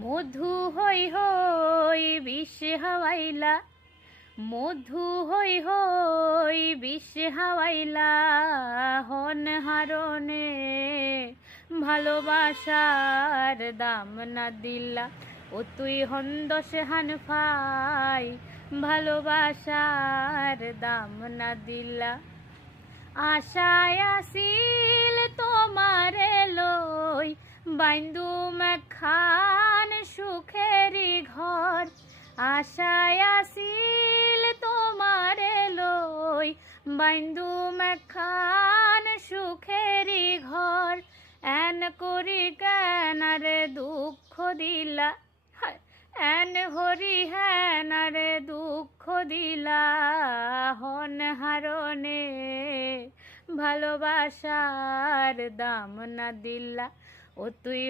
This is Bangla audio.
মধু হই হই বিষ হাওয়াইলা, মধু হই হই বিষ হাওয়াইলা, হন হারণে ভালোবাসার দাম না দিলা। ও তুই হন্দস হানফাই, ভালোবাসার দাম না দিলা। আশায় আসিল তোমারে লই, বাইন্দুম খান সুখেরি ঘর। আশায় আসিল তোমারে লই, বাইন্দুম খান সুখেরি ঘর। এন করি কেন রে দুঃখ দিলা, এন হরি হেন রে দুঃখ দিলা, হন হারণে ভালোবাসার দাম না দিলা। ও তুই